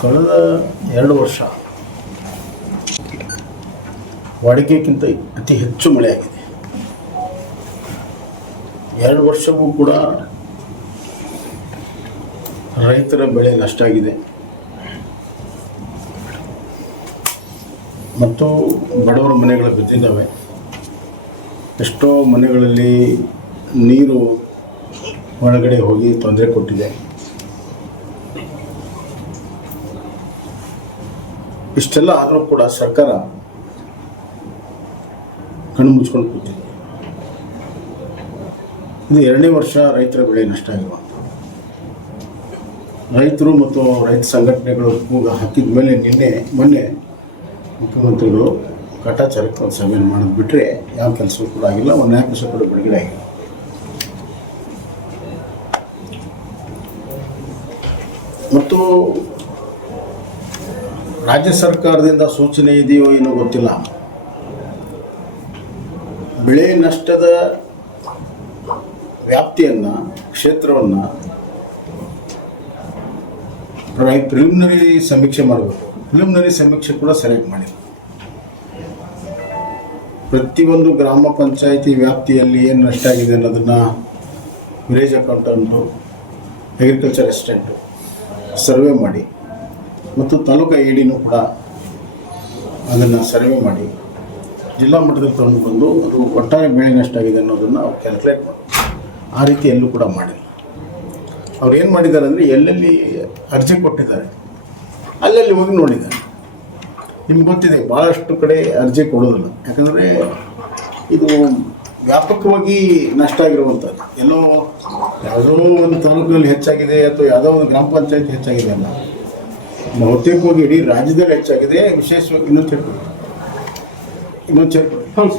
ಕಳೆದ ಎರಡು ವರ್ಷ ವಾಡಿಕೆಗಿಂತ ಅತಿ ಹೆಚ್ಚು ಮಳೆಯಾಗಿದೆ. ಎರಡು ವರ್ಷವೂ ಕೂಡ ರೈತರ ಬೆಳೆ ನಷ್ಟ ಆಗಿದೆ. ಮತ್ತು ಬಡವರ ಮನೆಗಳು ಬಿದ್ದಿದ್ದಾವೆ ಎಷ್ಟೋ ಮನೆಗಳಲ್ಲಿ ನೀರು ಒಳಗಡೆ ಹೋಗಿ ತೊಂದರೆ ಕೊಟ್ಟಿದೆ. ಇಷ್ಟೆಲ್ಲ ಆದರೂ ಕೂಡ ಸರ್ಕಾರ ಕಣ್ಣು ಮುಚ್ಕೊಂಡು ಕೂತಿದೆ. ಇದು ಎರಡನೇ ವರ್ಷ ರೈತರ ಬೆಳೆ ನಷ್ಟ ಆಗಿರುವಂಥ ರೈತರು ಮತ್ತು ರೈತ ಸಂಘಟನೆಗಳು ಕೂಗ ಹಾಕಿದ ಮೇಲೆ ನಿನ್ನೆ, ಮೊನ್ನೆ ಮುಖ್ಯಮಂತ್ರಿಗಳು ಕಟಾಚಾರಕ್ಕೆ ಒಂದು ಸಭೆಯನ್ನು ಮಾಡೋದು ಬಿಟ್ಟರೆ ಯಾವ ಕೆಲಸವೂ ಕೂಡ ಆಗಿಲ್ಲ, ಒಂದು ನ್ಯಾಯ ಕೂಡ ಬಿಡುಗಡೆ ಆಗಿಲ್ಲ. ಮತ್ತು ರಾಜ್ಯ ಸರ್ಕಾರದಿಂದ ಸೂಚನೆ ಇದೆಯೋ ಏನೋ ಗೊತ್ತಿಲ್ಲ. ಬೆಳೆ ನಷ್ಟದ ವ್ಯಾಪ್ತಿಯನ್ನು, ಕ್ಷೇತ್ರವನ್ನು ಪ್ರಿಲಿಮಿನರಿ ಸಮೀಕ್ಷೆ ಮಾಡಬೇಕು. ಪ್ರಿಲಿಮಿನರಿ ಸಮೀಕ್ಷೆ ಕೂಡ ಸೆಲೆಕ್ಟ್ ಮಾಡಿಲ್ಲ ಪ್ರತಿಯೊಂದು ಗ್ರಾಮ ಪಂಚಾಯಿತಿ ವ್ಯಾಪ್ತಿಯಲ್ಲಿ ಏನು ನಷ್ಟ ಆಗಿದೆ ಅನ್ನೋದನ್ನು village accountant agriculture assistant survey ಮಾಡಿ. ಮತ್ತು ತಾಲೂಕ ಐ ಡಿನೂ ಕೂಡ ಅದನ್ನು ಸರ್ವೆ ಮಾಡಿ ಜಿಲ್ಲಾ ಮಟ್ಟದಲ್ಲಿ ತಗೊಂಡು ಬಂದು ಅದು ಒಟ್ಟಾರೆ ಬೆಳೆ ನಷ್ಟ ಆಗಿದೆ ಅನ್ನೋದನ್ನು ಅವ್ರು ಕ್ಯಾಲ್ಕುಲೇಟ್ ಮಾಡಿ. ಆ ರೀತಿ ಎಲ್ಲೂ ಕೂಡ ಮಾಡಿಲ್ಲ. ಅವ್ರು ಏನು ಮಾಡಿದ್ದಾರೆ ಅಂದರೆ ಎಲ್ಲೆಲ್ಲಿ ಅರ್ಜಿ ಕೊಟ್ಟಿದ್ದಾರೆ, ಅಲ್ಲಲ್ಲಿ ಹೋಗಿ ನೋಡಿದ್ದಾರೆ. ನಿಮ್ಗೆ ಗೊತ್ತಿದೆ ಭಾಳಷ್ಟು ಕಡೆ ಅರ್ಜಿ ಕೊಡೋದಿಲ್ಲ. ಯಾಕಂದರೆ ಇದು ವ್ಯಾಪಕವಾಗಿ ನಷ್ಟ ಆಗಿರುವಂಥದ್ದು ಎಲ್ಲೋ ಯಾವುದೋ ಒಂದು ತಾಲೂಕಿನಲ್ಲಿ ಹೆಚ್ಚಾಗಿದೆ ಅಥವಾ ಯಾವುದೋ ಒಂದು ಗ್ರಾಮ ಪಂಚಾಯತ್ ಹೆಚ್ಚಾಗಿದೆ ಅಲ್ಲ. ಬಹುತೇಕವಾಗಿ ಇಡೀ ರಾಜ್ಯದಲ್ಲಿ ಹೆಚ್ಚಾಗಿದೆ ವಿಶೇಷವಾಗಿ ಇನ್ನೊಂದು ಸೇರ್ಕೊಳ್ಳಿ ಇನ್ನೊಂದು ಸೇರ್ಕೊಳ್ಳಿ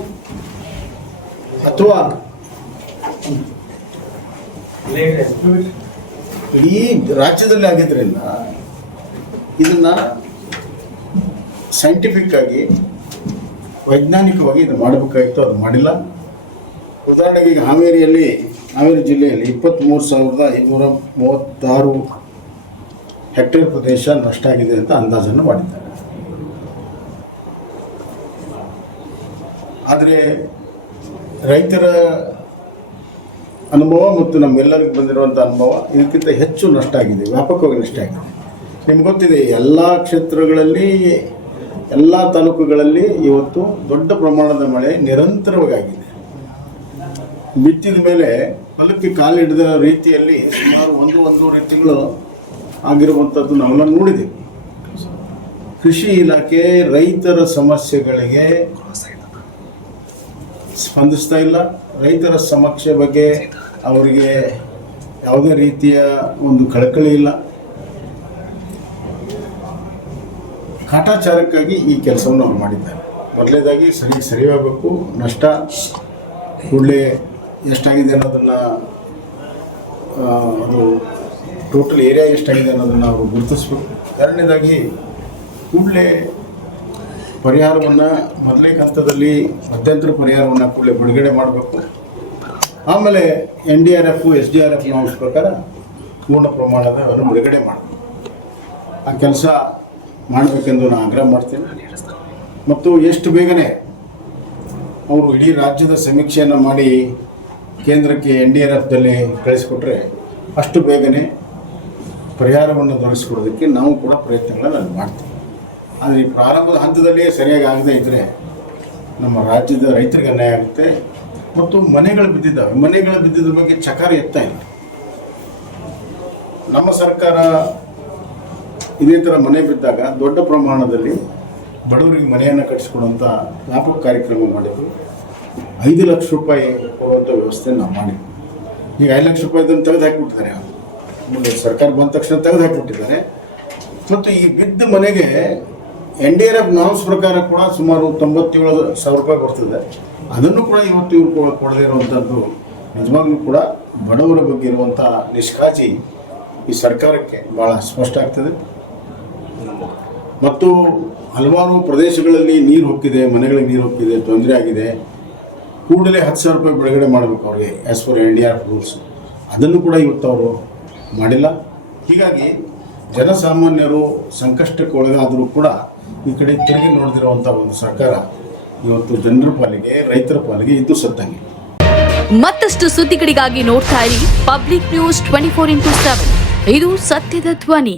ಅಥವಾ ಇಡೀ ರಾಜ್ಯದಲ್ಲಿ ಆಗಿದ್ದರಿಂದ ಇದನ್ನ ಸೈಂಟಿಫಿಕ್ ಆಗಿ ವೈಜ್ಞಾನಿಕವಾಗಿ ಇದು ಮಾಡಬೇಕಾಗಿತ್ತು ಅದು ಮಾಡಿಲ್ಲ. ಉದಾಹರಣೆಗೆ ಈಗ ಹಾವೇರಿಯಲ್ಲಿ ಹಾವೇರಿ ಜಿಲ್ಲೆಯಲ್ಲಿ ಇಪ್ಪತ್ತ್ಮೂರು ಸಾವಿರದ ಐನೂರ ಮೂವತ್ತಾರು ಹೆಕ್ಟೇರ್ ಪ್ರದೇಶ ನಷ್ಟ ಆಗಿದೆ ಅಂತ ಅಂದಾಜನ್ನು ಮಾಡಿದ್ದಾರೆ. ಆದರೆ ರೈತರ ಅನುಭವ ಮತ್ತು ನಮ್ಮೆಲ್ಲರಿಗೂ ಬಂದಿರುವಂಥ ಅನುಭವ ಇದಕ್ಕಿಂತ ಹೆಚ್ಚು ನಷ್ಟ ಆಗಿದೆ, ವ್ಯಾಪಕವಾಗಿ ನಷ್ಟ ಆಗಿದೆ. ನಿಮ್ಗೆ ಗೊತ್ತಿದೆ, ಎಲ್ಲ ಕ್ಷೇತ್ರಗಳಲ್ಲಿ, ಎಲ್ಲ ತಾಲೂಕುಗಳಲ್ಲಿ ಇವತ್ತು ದೊಡ್ಡ ಪ್ರಮಾಣದ ಮಳೆ ನಿರಂತರವಾಗಿ ಆಗಿದೆ. ಬಿತ್ತಿದ ಮೇಲೆ ಹೊಲಕ್ಕೆ ಕಾಲಿಡಿದ ರೀತಿಯಲ್ಲಿ ಸುಮಾರು ಒಂದು, ಒಂದೂವರೆ ತಿಂಗಳು ಆಗಿರುವಂಥದ್ದು ನಾವೆಲ್ಲ ನೋಡಿದ್ದೀವಿ ಕೃಷಿ ಇಲಾಖೆ ರೈತರ ಸಮಸ್ಯೆಗಳಿಗೆ ಸ್ಪಂದಿಸ್ತಾ ಇಲ್ಲ. ರೈತರ ಸಮಸ್ಯೆ ಬಗ್ಗೆ ಅವರಿಗೆ ಯಾವುದೇ ರೀತಿಯ ಒಂದು ಕಳಕಳಿ ಇಲ್ಲ. ಕಾಟಾಚಾರಕ್ಕಾಗಿ ಈ ಕೆಲಸವನ್ನು ಅವ್ರು ಮಾಡಿದ್ದಾರೆ. ಮೊದಲೇದಾಗಿ ಸರಿ ಸರಿಯಾಗಬೇಕು. ನಷ್ಟ ಕೂಡಲೇ ಎಷ್ಟಾಗಿದೆ ಅನ್ನೋದನ್ನು ಅದು ಟೋಟಲ್ ಏರಿಯಾ ಎಷ್ಟಾಗಿದೆ ಅನ್ನೋದನ್ನು ಅವರು ಗುರುತಿಸ್ಬೇಕು. ಎರಡನೇದಾಗಿ, ಕೂಡಲೇ ಪರಿಹಾರವನ್ನು ಮೊದಲೇ ಹಂತದಲ್ಲಿ ಮಧ್ಯಂತರ ಪರಿಹಾರವನ್ನು ಕೂಡಲೇ ಬಿಡುಗಡೆ ಮಾಡಬೇಕು. ಆಮೇಲೆ N D R F, S D R F norms ಪ್ರಕಾರ ಪೂರ್ಣ ಪ್ರಮಾಣದ ಅವರು ಬಿಡುಗಡೆ ಮಾಡಬೇಕು. ಆ ಕೆಲಸ ಮಾಡಬೇಕೆಂದು ನಾನು ಆಗ್ರಹ ಮಾಡ್ತೇನೆ. ಮತ್ತು ಎಷ್ಟು ಬೇಗನೆ ಅವರು ಇಡೀ ರಾಜ್ಯದ ಸಮೀಕ್ಷೆಯನ್ನು ಮಾಡಿ ಕೇಂದ್ರಕ್ಕೆ ಎನ್ ಡಿ ಆರ್ ಎಫ್ದಲ್ಲಿ ಕಳಿಸಿಕೊಟ್ರೆ ಅಷ್ಟು ಬೇಗನೆ ಪರಿಹಾರವನ್ನು ದೊರಕಿಸಿಕೊಡೋದಕ್ಕೆ ನಾವು ಕೂಡ ಪ್ರಯತ್ನಗಳನ್ನು ಮಾಡ್ತೀವಿ. ಆದರೆ ಈ ಪ್ರಾರಂಭದ ಹಂತದಲ್ಲಿಯೇ ಸರಿಯಾಗಿ ಆಗದೇ ಇದ್ದರೆ ನಮ್ಮ ರಾಜ್ಯದ ರೈತರಿಗೆ ಅನ್ಯಾಯ ಆಗುತ್ತೆ. ಮತ್ತು ಮನೆಗಳು ಬಿದ್ದಿದ್ದಾವೆ. ಮನೆಗಳು ಬಿದ್ದಿದ್ರ ಬಗ್ಗೆ ಚಕಾರ ಎತ್ತಾ ಇಲ್ಲ. ನಮ್ಮ ಸರ್ಕಾರ ಇದೇ ಥರ ಮನೆ ಬಿದ್ದಾಗ ದೊಡ್ಡ ಪ್ರಮಾಣದಲ್ಲಿ ಬಡವರಿಗೆ ಮನೆಯನ್ನು ಕಟ್ಟಿಸ್ಕೊಡುವಂಥ ವ್ಯಾಪಕ ಕಾರ್ಯಕ್ರಮ ಮಾಡಿದ್ವಿ ಐದು ಲಕ್ಷ ರೂಪಾಯಿ ಕೊಡುವಂಥ ವ್ಯವಸ್ಥೆ ನಾವು ಮಾಡಿದ್ವಿ. ಈಗ ಐದು ಲಕ್ಷ ರೂಪಾಯಿದನ್ನು ತೆಗೆದು ಮುಂದೆ ಸರ್ಕಾರ ಬಂದ ತಕ್ಷಣ ತೆಗೆದು ಹಾಕಿಬಿಟ್ಟಿದ್ದಾರೆ. ಮತ್ತು ಈ ಬಿದ್ದ ಮನೆಗೆ N D R F norms ಪ್ರಕಾರ ಕೂಡ ಸುಮಾರು ತೊಂಬತ್ತೇಳು ಸಾವಿರ ರೂಪಾಯಿ ಬರ್ತದೆ. ಅದನ್ನು ಕೂಡ ಇವತ್ತು ಇವರು ಕೊ- ಕೊಡದೇ ಇರುವಂಥದ್ದು ನಿಜವಾಗ್ಲೂ ಕೂಡ ಬಡವರ ಬಗ್ಗೆ ಇರುವಂಥ ನಿಷ್ಕಾಜಿ ಈ ಸರ್ಕಾರಕ್ಕೆ ಭಾಳ ಸ್ಪಷ್ಟ ಆಗ್ತದೆ. ಮತ್ತು ಹಲವಾರು ಪ್ರದೇಶಗಳಲ್ಲಿ ನೀರು ಹೋಗ್ತಿದೆ ಮನೆಗಳಿಗೆ ನೀರು ಹೋಗ್ತಿದೆ ತೊಂದರೆ ಆಗಿದೆ. ಕೂಡಲೇ ಹತ್ತು ಸಾವಿರ ರೂಪಾಯಿ ಬಿಡುಗಡೆ ಮಾಡಬೇಕು ಅವ್ರಿಗೆ as per N D R rules ಅದನ್ನು ಕೂಡ ಇವತ್ತು ಅವರು ಮಾಡಿಲ್ಲ. ಹೀಗಾಗಿ ಜನಸಾಮಾನ್ಯರು ಸಂಕಷ್ಟಕ್ಕೆ ಒಳಗಾದರೂ ಕೂಡ ಈ ಕಡೆ ತಿರುಗಿ ನೋಡ್ದಿರುವಂಥ ಒಂದು ಸರ್ಕಾರ ಇವತ್ತು ಜನರ ಪಾಲಿಗೆ, ರೈತರ ಪಾಲಿಗೆ ಇದು ಸತ್ತಂಗೆ. ಮತ್ತಷ್ಟು ಸುದ್ದಿಗಳಿಗಾಗಿ ನೋಡ್ತಾ ಇರಿ Public News twenty four into seven ಇದು ಸತ್ಯದ ಧ್ವನಿ.